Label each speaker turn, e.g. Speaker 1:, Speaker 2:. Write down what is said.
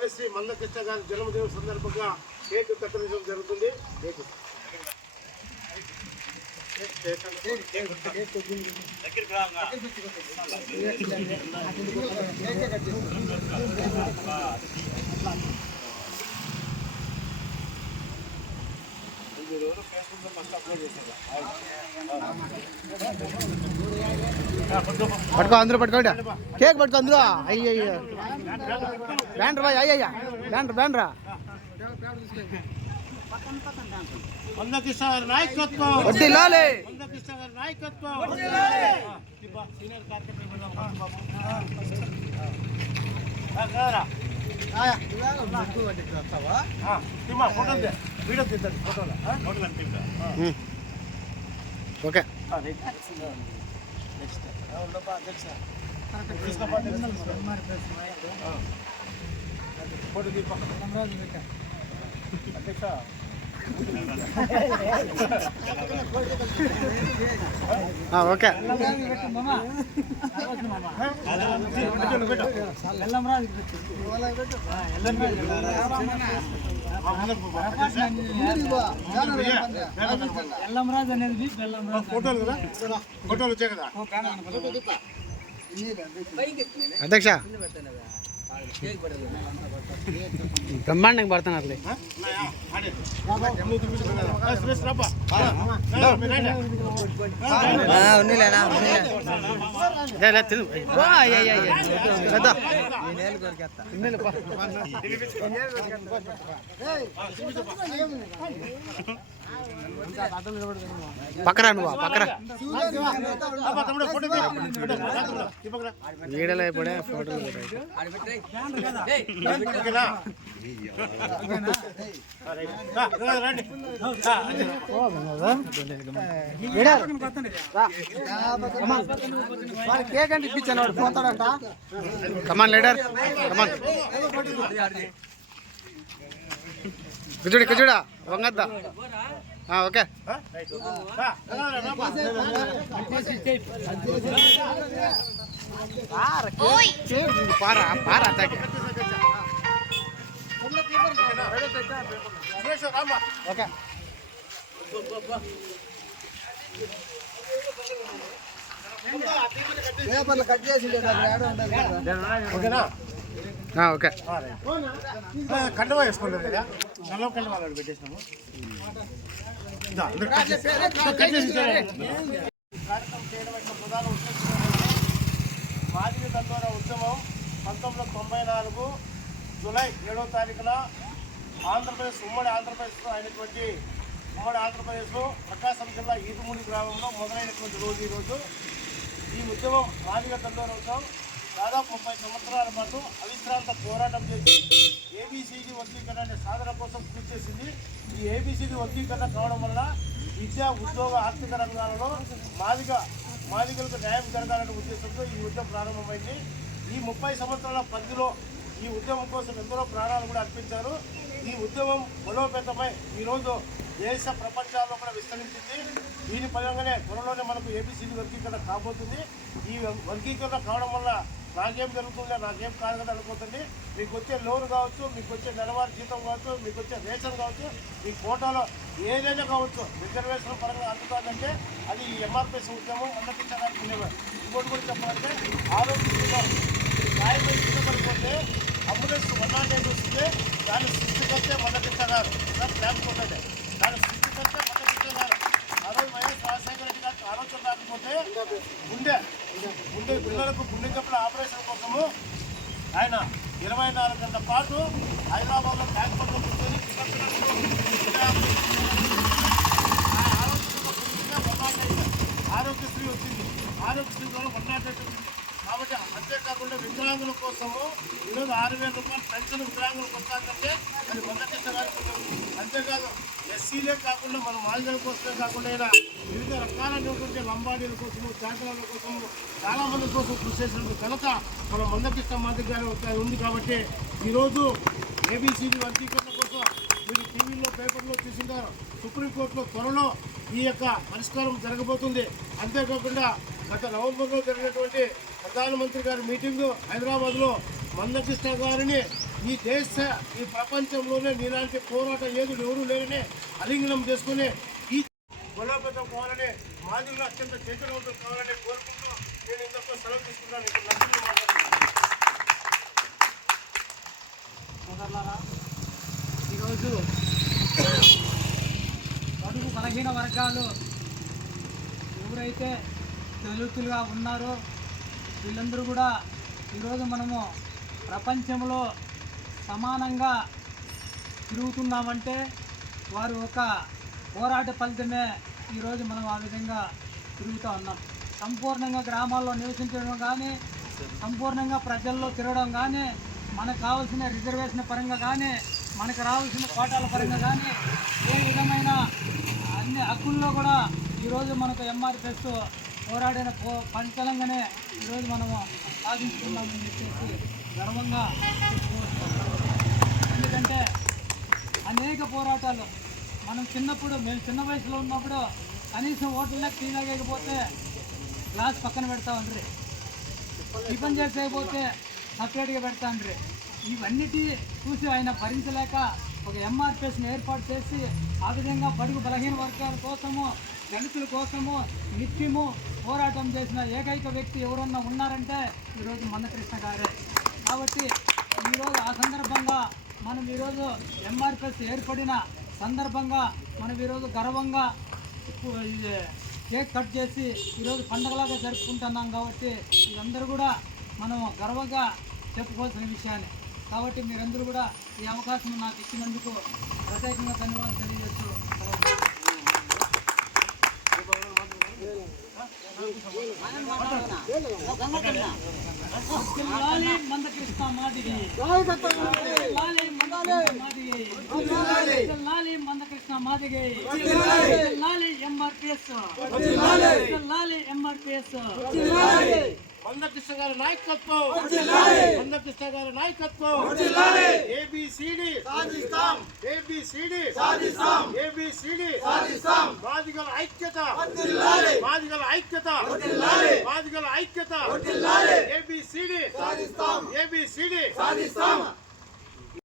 Speaker 1: మాన్యశ్రీ మందకృష్ణ గారి జన్మదినం సందర్భంగా కేక్ కత్తిరించడం జరుగుతుంది. కేక్.
Speaker 2: పట్టుకో అందరూ పట్టుకోండి కేక్ పట్టుకో అందరూ అయ్యి అయ్యో బ్యాండ్రా బాయ్ అయ్యయ్యా. బ్యాండ్రా బ్యాండ్రా వడ్డీ లాలే.
Speaker 1: ఫోటో. వీడియో తీద్దాం ఫోటోలో ఆ?
Speaker 2: ఉమ్. ఓకే.
Speaker 1: నెక్స్ట్. అధ్యక్ష. ఓకే.
Speaker 2: ఎల్లంరాజ్ అనేది
Speaker 1: ఫోటోలు కదా ఫోటోలు వచ్చాయి కదా
Speaker 2: అధ్యక్ష. బ్రహ్మాండంగా పడతాను
Speaker 1: ఆ? ఉన్నాయా?
Speaker 2: పక్కరా నువ్వు పక్కరా
Speaker 1: రాపా,
Speaker 2: ఫోటోలు
Speaker 1: ఓకేనా?
Speaker 2: కేక్ అంటే ఇప్పించాను వాడు పోతాడంట come on leader come on కుజుడి కుజుడా వంగద్దా ఓకే పారా పారా అత్తాకి
Speaker 1: సురేష్ రామ్మా.
Speaker 2: ఓకే
Speaker 1: ఓకేనా?
Speaker 2: ఓకే.
Speaker 1: కండువా వేసుకుంటారు కదా. నల్ల కండువా అక్కడ పెట్టేసినాము. ఇదా, అందరూ కట్ చేసి- కట్ చేసి ఇచ్చారు. కార్యక్రమం చేయడం యొక్క ప్రధాన ఉద్దేశం ఏంటంటే, మాదిరి దండోర ఉద్యమం పంతొమ్మిది వందల తొంభై నాలుగు జూలై ఏడవ తారీఖున ఆంధ్రప్రదేశ్ ఉమ్మడి ఆంధ్రప్రదేశ్లో అయినటువంటి ఉమ్మడి ఆంధ్రప్రదేశ్లో ప్రకాశం జిల్లా ఈదుమూడి గ్రామంలో మొదలైనటువంటి రోజు ఈరోజు. ఈ ఉద్యమం మాదిగ దండోర ఉద్యమం. దాదాపు ముప్పై సంవత్సరాల పాటు అవిశ్రాంత పోరాటం చేసి ఏబీసీడీ వర్గీకరణ అనే సాధన కోసం కృషి చేసింది. ఈ ఏబీసీడీ వర్గీకరణ కావడం వల్ల విద్యా ఉద్యోగ ఆర్థిక రంగాలలో మాదిగ మాదిగలకు న్యాయం జరగాలనే ఉద్దేశంతో ఈ ఉద్యమం ప్రారంభమైంది. ఈ ముప్పై సంవత్సరాల పరిధిలో ఈ ఉద్యమం కోసం ఎందరో ప్రాణాలు కూడా అర్పించారు. ఈ ఉద్యమం బలోపేతమై ఈరోజు దేశ ప్రపంచాల్లో కూడా విస్తరించింది. దీని పరంగానే త్వరలోనే మనకు ఏబిసిడి వర్గీకరణ కాబోతుంది. ఈ వర్గీకరణ కావడం వల్ల నాకేం జరుగుతుందో నాకేం కాదు కదా అనుకోతుంది మీకు వచ్చే లోన్ కావచ్చు మీకు వచ్చే నెలవారీ జీతం కావచ్చు మీకు వచ్చే రేషన్ కావచ్చు మీ కోటాలో ఏదైనా కావచ్చు రిజర్వేషన్ పరంగా అందుతుందంటే అది ఎంఆర్పిఎస్ ఉద్యమం అన్నపించడానికి ఇంకోటి కూడా చెప్పాలంటే ఆరోగ్యంలో గాయపై పడిపోతే అంబులెన్స్ వన్ నాట్ ఎయిట్ వస్తుంది దాని సృష్టికొస్తే మొదటిస్తారు సార్ క్యాంప్ ఉందండి దాని సృష్టికొస్తే మొదటిస్తారు ఆ రోజు వైఎస్ రాజశేఖర రెడ్డి గారికి ఆలోచన రాకపోతే ఉండే గుండె పిల్లలకు గుండెకప్పుల ఆపరేషన్ కోసము ఆయన ఇరవై నాలుగు గంటల పాటు హైదరాబాద్లో ట్యాంక్ పట్ల కూర్చొని ఆరోగ్యశ్రీ వచ్చింది. ఆరోగ్యశ్రీ ద్వారా వన్ నాట్ ఎయిట్ వచ్చింది కాబట్టి అంతేకాకుండా వికలాంగుల కోసము ఈరోజు ఆరు వేల రూపాయలు పెన్షన్ వికలాంగులకు వస్తాకంటే అది మొదటి గారి అంతేకాదు ఎస్సీలే కాకుండా మన మాదిగల కోసమే కాకుండా ఇలా వివిధ రకాలైనటువంటి లంబాడీల కోసము చాకరాల కోసము చాలా మంది కోసం కృషి చేసినందుకు కనుక మన మందకృష్ణ మాదిరి గారి గారి ఉంది కాబట్టి ఈరోజు ఏబిసిడి వర్గీకరణ కోసం మీరు టీవీలో పేపర్లో చూసింటారు సుప్రీంకోర్టులో త్వరలో ఈ యొక్క పరిష్కారం జరగబోతుంది. అంతేకాకుండా గత నవంబర్లో జరిగినటువంటి ప్రధానమంత్రి గారి మీటింగు హైదరాబాద్లో మందకృష్ణ గారిని ఈ దేశ ఈ ప్రపంచంలోనే నీలాంటి పోరాట యోధుడు ఎవరు లేరని అలింగనం చేసుకుని ఈ బలోపేతం కావాలని మాదిరిలో అత్యంత చైతన్యవంతులు కావాలని కోరుకుంటూ నేను ఇంతకు సెలవు తీసుకున్నాను ఇప్పుడు నచ్చింది
Speaker 3: ఈరోజు బడుగు బలహీన వర్గాలు ఎవరైతే దళితులుగా ఉన్నారో వీళ్ళందరూ కూడా ఈరోజు మనము ప్రపంచంలో సమానంగా తిరుగుతున్నామంటే వారు ఒక పోరాట ఫలితమే ఈరోజు మనం ఆ విధంగా తిరుగుతూ ఉన్నాం. సంపూర్ణంగా గ్రామాల్లో నివసించడం కానీ సంపూర్ణంగా ప్రజల్లో తిరగడం కానీ మనకు కావాల్సిన రిజర్వేషన్ పరంగా కానీ మనకు రావాల్సిన కోటాల పరంగా కానీ ఏ విధమైన అన్ని హక్కుల్లో కూడా ఈరోజు మనకు ఎంఆర్పిఎస్ పోరాడిన పో పంచలంగానే ఈరోజు మనము సాధించుకున్నామని చెప్పేసి గర్వంగా ఎందుకంటే అనేక పోరాటాలు మనం చిన్నప్పుడు మేము చిన్న వయసులో ఉన్నప్పుడు కనీసం ఓట్లకి టీ తాగకపోతే గ్లాస్ పక్కన పెడతా ఉండ్రి. టిఫిన్ చేసేయకపోతే సపరేట్గా పెడతా ఉండ్రి. ఇవన్నిటి చూసి ఆయన భరించలేక ఒక ఎంఆర్పిఎస్ని ఏర్పాటు చేసి ఆ విధంగా బడుగు బలహీన వర్గాల కోసము దళితుల కోసము నిత్యము పోరాటం చేసిన ఏకైక వ్యక్తి ఎవరన్నా ఉన్నారంటే ఈరోజు మందకృష్ణ గారే. కాబట్టి ఈరోజు ఆ సందర్భంగా మనం ఈరోజు ఎంఆర్పిఎస్ ఏర్పడిన సందర్భంగా మనం ఈరోజు గర్వంగా ఇది కేక్ కట్ చేసి ఈరోజు పండగలాగా జరుపుకుంటున్నాం కాబట్టి మీరందరూ కూడా మనం గర్వంగా చెప్పుకోవాల్సిన విషయాన్ని కాబట్టి మీరందరూ కూడా ఈ అవకాశం నాకు ఇచ్చినందుకు ప్రత్యేకంగా ధన్యవాదాలు తెలియజేస్తూ లాలి మందకృష్ణ మాదిరి. మందకృష్ణ మాదిరి. లాలి మందకృష్ణ మాదిరి లాలి ఎంఆర్పిఎస్ లాలి ఎంఆర్పిఎస్
Speaker 1: మందకృష్ణ గారి నాయకత్వం. మందకృష్ణ గారి నాయకత్వం. A B C D. A B C D. A B C D. మాదిగల ఐక్యత. మాదిగల ఐక్యత. మాదిగల ఐక్యత. A B C D. A B C D.